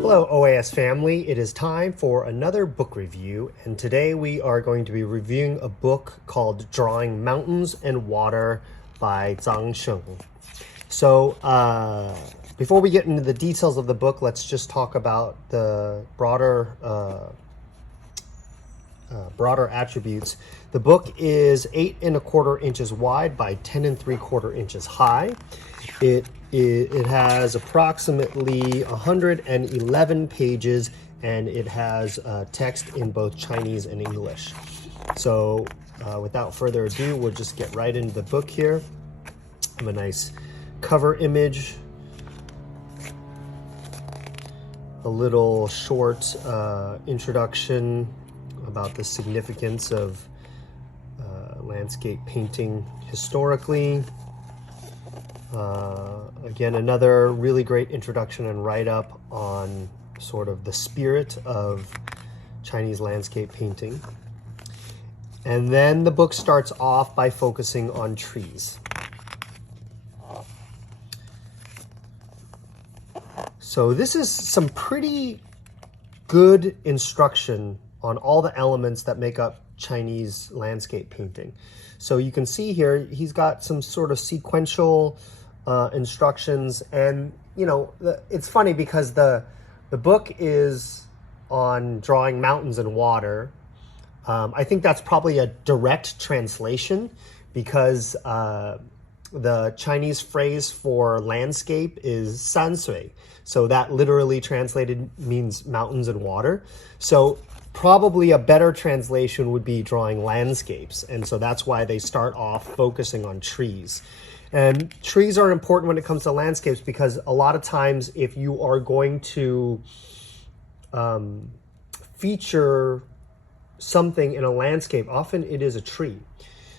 Hello OAS family, it is time for another book review, and today we are going to be reviewing a book called Drawing Mountains and Water by Zhang Shung. So before we get into the details of the book, let's just talk about the broader attributes. The book is 8 1/4 inches wide by 10 3/4 inches high. It has approximately 111 pages, and it has text in both Chinese and English. So without further ado, we'll just get right into the book here. I have a nice cover image, a little short introduction about the significance of landscape painting historically. Again, another really great introduction and write-up on sort of the spirit of Chinese landscape painting. And then the book starts off by focusing on trees. So this is some pretty good instruction on all the elements that make up Chinese landscape painting. So you can see here, he's got some sort of sequential instructions, and you know, it's funny because the book is on drawing mountains and water. I think that's probably a direct translation because the Chinese phrase for landscape is sansui. So that literally translated means mountains and water. So probably a better translation would be drawing landscapes. And so that's why they start off focusing on trees. And trees are important when it comes to landscapes because a lot of times if you are going to feature something in a landscape, often it is a tree.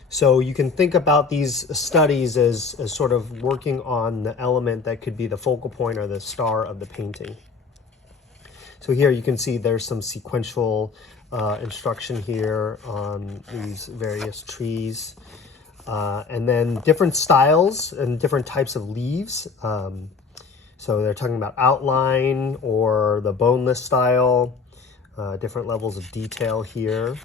So you can think about these studies as sort of working on the element that could be the focal point or the star of the painting. So here you can see there's some sequential instruction here on these various trees. And then different styles and different types of leaves. So they're talking about outline or the boneless style, different levels of detail here.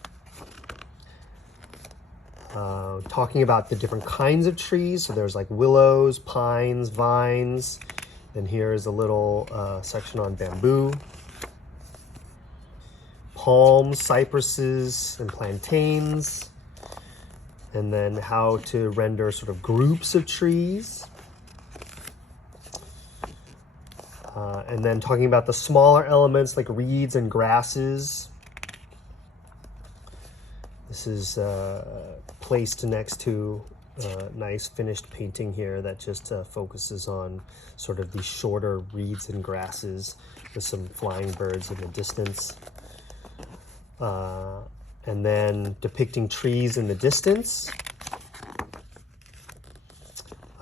Talking about the different kinds of trees. So there's like willows, pines, vines. Then here's a little section on bamboo. Palms, cypresses, and plantains. And then how to render sort of groups of trees. And then talking about the smaller elements like reeds and grasses. This is placed next to a nice finished painting here that just focuses on sort of these shorter reeds and grasses with some flying birds in the distance. And then depicting trees in the distance.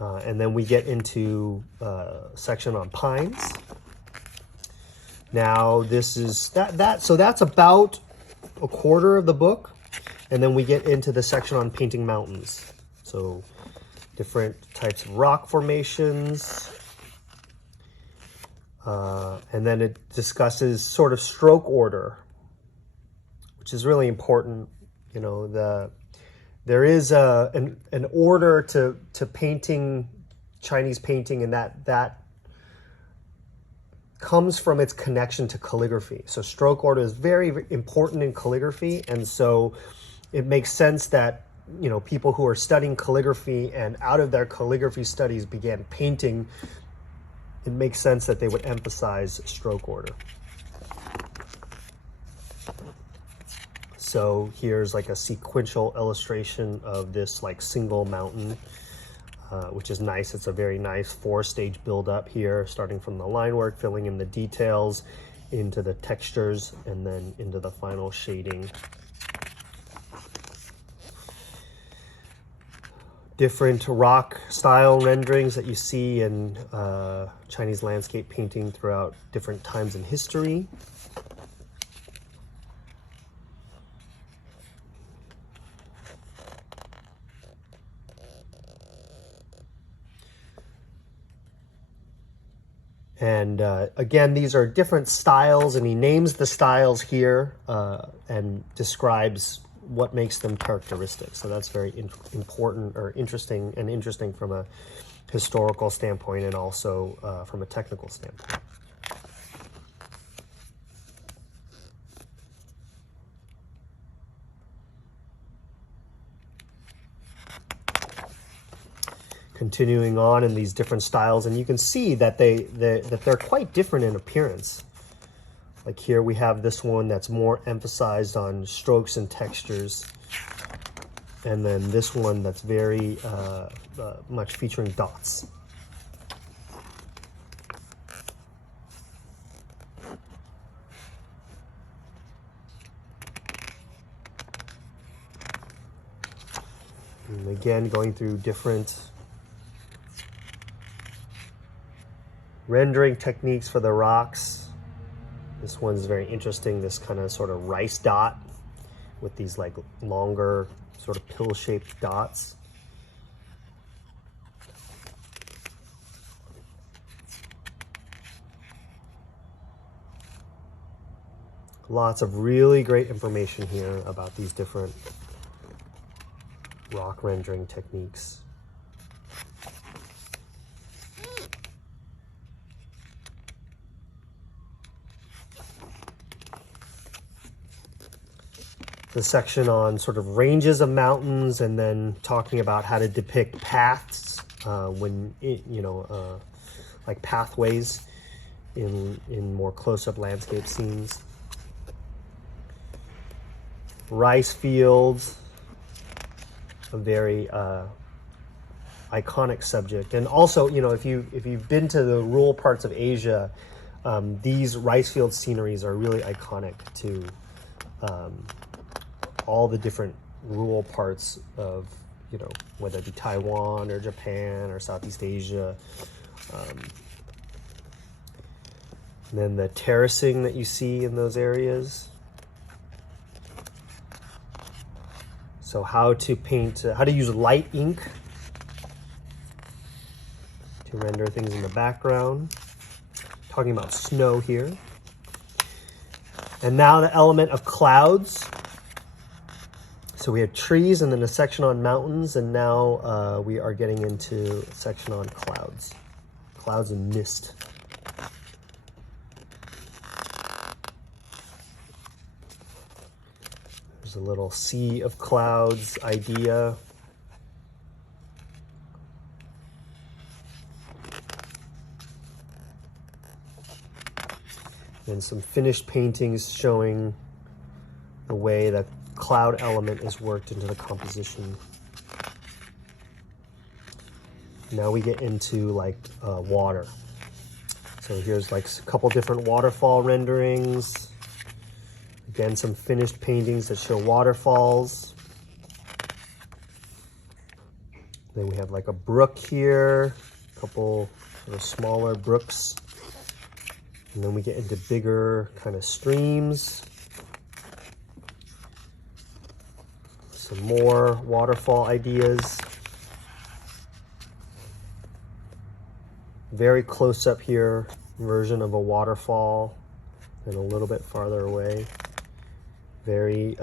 And then we get into a section on pines. Now this is so that's about a quarter of the book. And then we get into the section on painting mountains. So different types of rock formations. And then it discusses sort of stroke order, which is really important. You know, there is an order to painting, Chinese painting, and that comes from its connection to calligraphy. So stroke order is very important in calligraphy, and so it makes sense that, you know, people who are studying calligraphy and out of their calligraphy studies began painting, it makes sense that they would emphasize stroke order. So here's like a sequential illustration of this like single mountain, which is nice. It's a very nice 4-stage build-up here, starting from the line work, filling in the details, into the textures, and then into the final shading. Different rock style renderings that you see in Chinese landscape painting throughout different times in history. And again, these are different styles, and he names the styles here and describes what makes them characteristic. So that's very important or interesting, and interesting from a historical standpoint and also from a technical standpoint. Continuing on in these different styles, and you can see that they're quite different in appearance. Like here we have this one that's more emphasized on strokes and textures, and then this one that's very much featuring dots. And again, going through different rendering techniques for the rocks. This one's very interesting, this kind of sort of rice dot with these like longer sort of pill-shaped dots. Lots of really great information here about these different rock rendering techniques. The section on sort of ranges of mountains, and then talking about how to depict paths like pathways in more close-up landscape scenes. Rice fields, a very iconic subject, and also, you know, if you've been to the rural parts of Asia, these rice field sceneries are really iconic to all the different rural parts of, you know, whether it be Taiwan or Japan or Southeast Asia. And then the terracing that you see in those areas. So how to paint, how to use light ink to render things in the background. Talking about snow here. And now the element of clouds. So we have trees and then a section on mountains, and now we are getting into a section on clouds. Clouds and mist. There's a little sea of clouds idea. And some finished paintings showing the way that cloud element is worked into the composition. Now we get into like water. So here's like a couple different waterfall renderings. Again, some finished paintings that show waterfalls. Then we have like a brook here, a couple sort of smaller brooks. And then we get into bigger kind of streams. Some more waterfall ideas. Very close up here version of a waterfall, and a little bit farther away. Very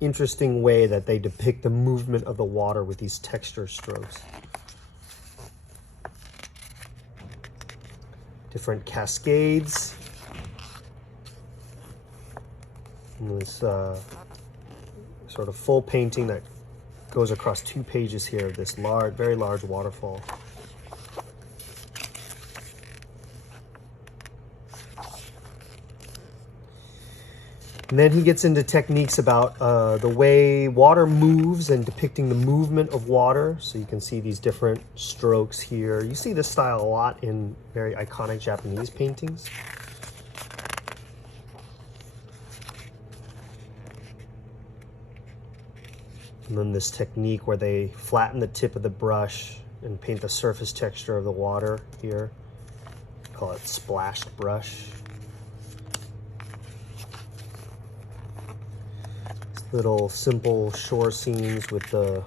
interesting way that they depict the movement of the water with these texture strokes. Different cascades. And this sort of full painting that goes across 2 pages here of this large, very large waterfall. And then he gets into techniques about the way water moves and depicting the movement of water. So you can see these different strokes here. You see this style a lot in very iconic Japanese paintings. And then this technique where they flatten the tip of the brush and paint the surface texture of the water here. Call it splashed brush. Little simple shore scenes with the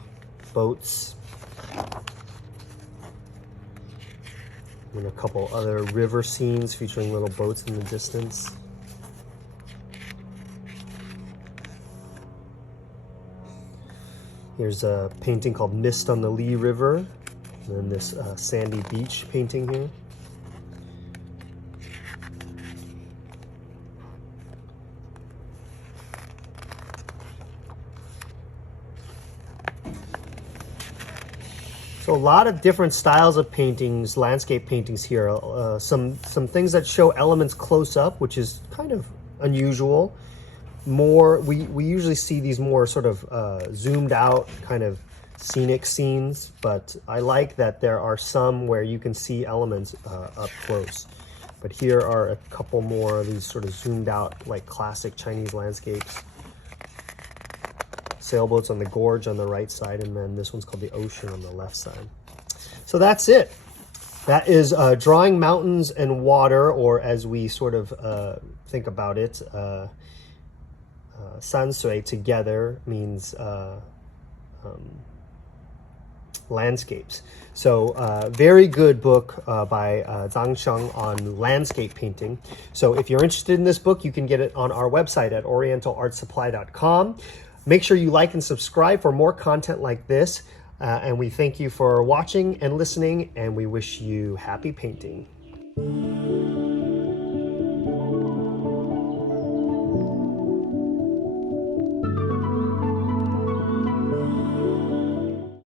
boats. And a couple other river scenes featuring little boats in the distance. Here's a painting called Mist on the Lee River, and then this sandy beach painting here. So a lot of different styles of paintings, landscape paintings here. Some things that show elements close up, which is kind of unusual. We usually see these more sort of zoomed out kind of scenic scenes, but I like that there are some where you can see elements up close. But here are a couple more of these sort of zoomed out, like classic Chinese landscapes. Sailboats on the gorge on the right side, and then this one's called the ocean on the left side. So that's it. That is drawing mountains and water, or as we sort of think about it, sansui together means landscapes. So very good book by Zhang Shung on landscape painting. So if you're interested in this book, you can get it on our website at orientalartsupply.com. Make sure you like and subscribe for more content like this. And we thank you for watching and listening, and we wish you happy painting.